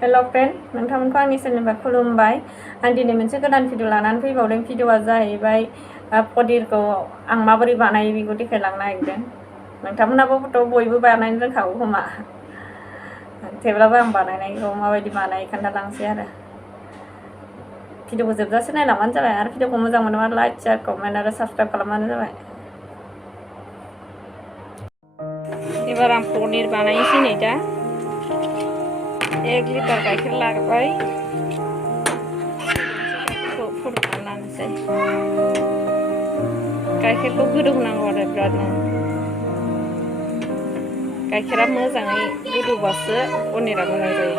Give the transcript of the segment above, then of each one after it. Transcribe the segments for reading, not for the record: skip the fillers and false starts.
हेल' friend, नोंथांमोनखौ आंनि चेनेलनिफ्राय खुलुमबाय। आं दिनै मोनसे गोदान भिडिअ लानानै फैबावदों। भिडिअआ जाहैबाय पनिरखौ आं माबोरै बानायो बेखौ देखायलांनो नागिरदों। नोंथांमोनाबोथ' बयबो बानायनो रोंखागौ खोमा, थेवब्लाबो आं बानायनायखौ माबायदि बानायो खोन्थालांसै आरो। भिडिअखौ जोबजासे नायलांबानो जाबाय आरो भिडिअखौ मोजां मोनोबा लाइक, शेयार, कमेन्ट आरो साबस्क्राइब खालामबानो जाबाय। एबार आं पनिर बानायनोसै नै दा 1 लिटार गाइखेर लाबाय, गाइखेरखौ फुदुंनानै लानोसै। गाइखेरखौ गोदौहोनांगौ आरो बिरादनो। गाइखेरा मोजाङै गोदौबासो पनिरा मोजां जायो।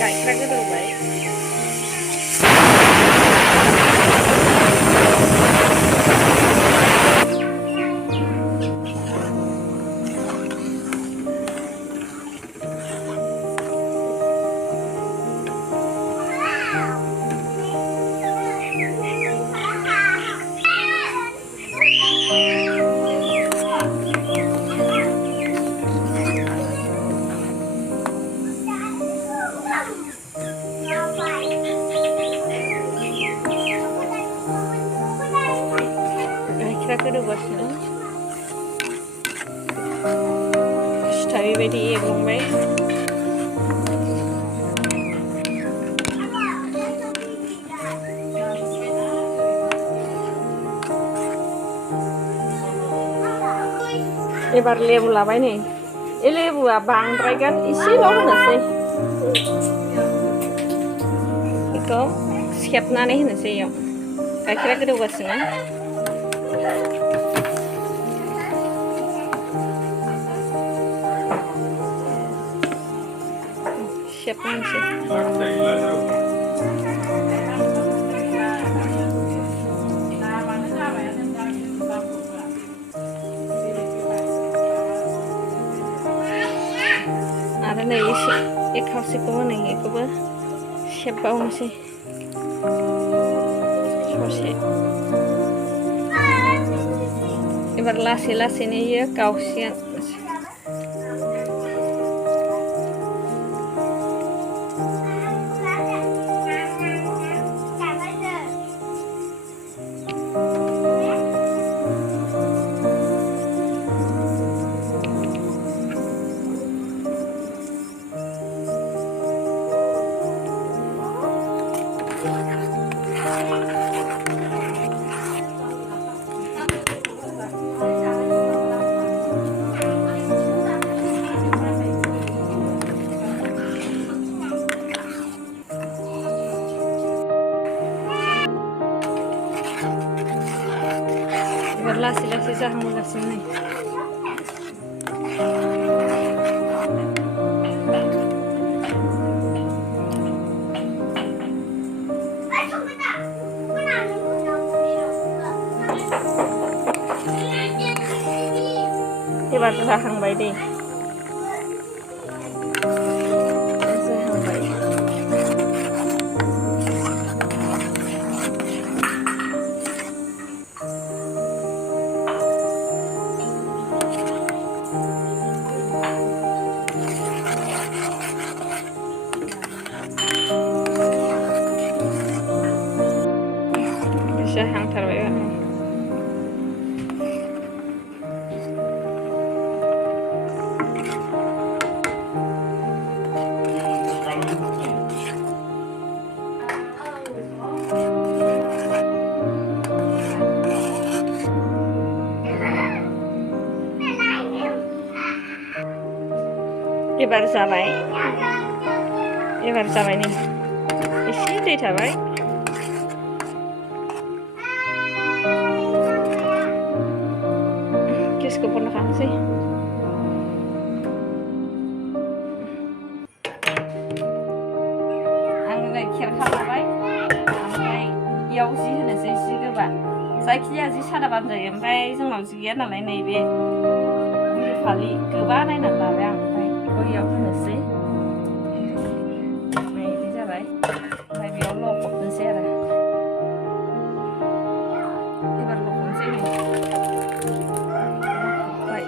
गाइखेरा गोदौबाय, गाइखेरा गोदौगासिनो फिथा बेबायदि एवलांबाय। एबार लेबु लाबाय नै, लेबुआ बांद्रायगोन, एसेल' होनोसै। बेखौ सेबनानै होनोसै इयाव। गाइखेरा गोदौगासिनो। सेबनोसै। आरो नै एसे खावसेखौबो नै बेखौबो सेबबावनोसै ससे। एबार लासै लासैनो इयो गावसिगोन। एबार लासै लासै जाहांगासिनो नै। एबार जाहांबाय दे, जाहांबाय। जाहांथारबाय आरो। एबार जाबाय नै, एसे दै थाबाय। गेसखौ बन्द खालामसै। आं नै खेरखा लाबाय, ओमफ्राय इयाव जि होनोसै, जि गोबा, जायखिजाया जि सादाबानो जायो। ओमफ्राय जोंनाव जि गैया नालाय नैबे मुलि फालि गोबा नायनानै लाबाय आं, ओमफ्राय बेखौ इयाव होनोसै। बिदि जाबाय। ओमफ्राय बेयाव लखबनोसै आरो। एबार लखबनोसै नै, लखबबाय।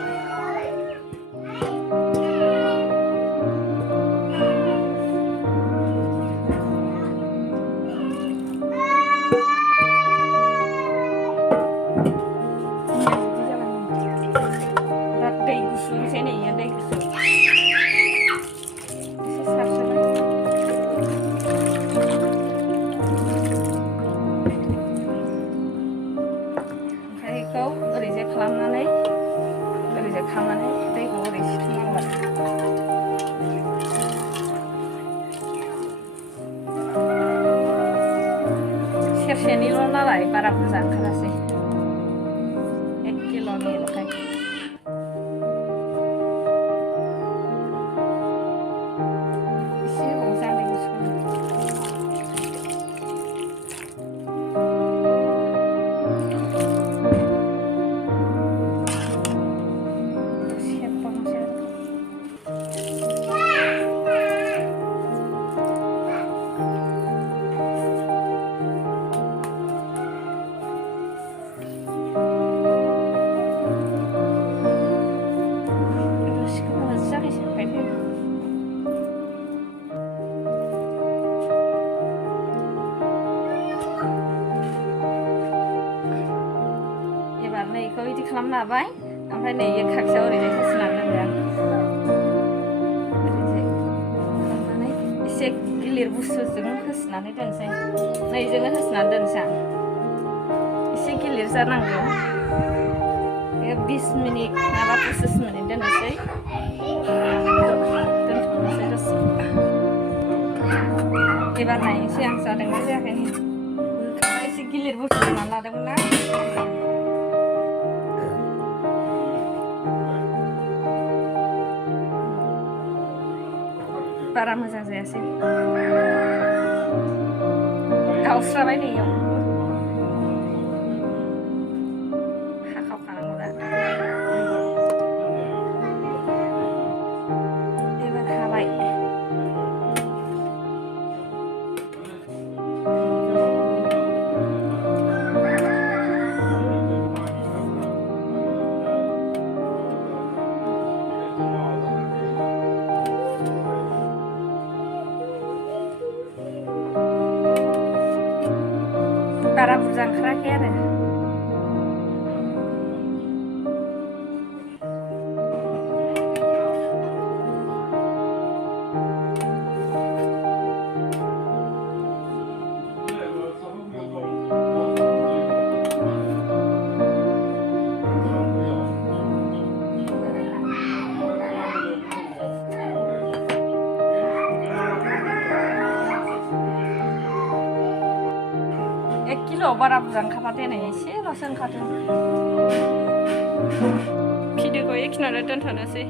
बेखायनो इयो दै गुसु एसे सारसोबाय ओमफ्राय बेखौ ओरैजाय खालामनानै दैखौ ओरै सिथुमनांगौ आरो सेरसेनिल' नालाय बारा बुरजा ओंखारासै 1 किल'निल'खाय एसे गोबाव जानो गुसु एबार नै इखौ इदि खालामनो हाबाय ओमफ्राय नै इयो खागसेयाव ओरैजाय होसोनानै दोनदो आं ओरैजाय खालामनानै एसे गिलिर बुस्थुजों होसोनानै दोनसै नै इजोंनो होसोनानै दोनसै आं एसे गिलिर जानांगौ 20 मिनिट नङाबा 25 मिनिट दोननोसै दोनथ'नोसै दसे एबार नायनोसै आं जादोंना जायाखै एसे गिलिर बुस्थु होनानै लादोंमोन ना बारा मोजां जायासै गावस्राबाय नै इयाव हाखावखानांगौ दा एबार हाबाय बारा बुरजा ओंखाराखै आरो बारा बुरजा ओंखारादे नै एसेल'सो ओंखारदों भिडिअखौ बेखिनियावनो दोनथ'नोसै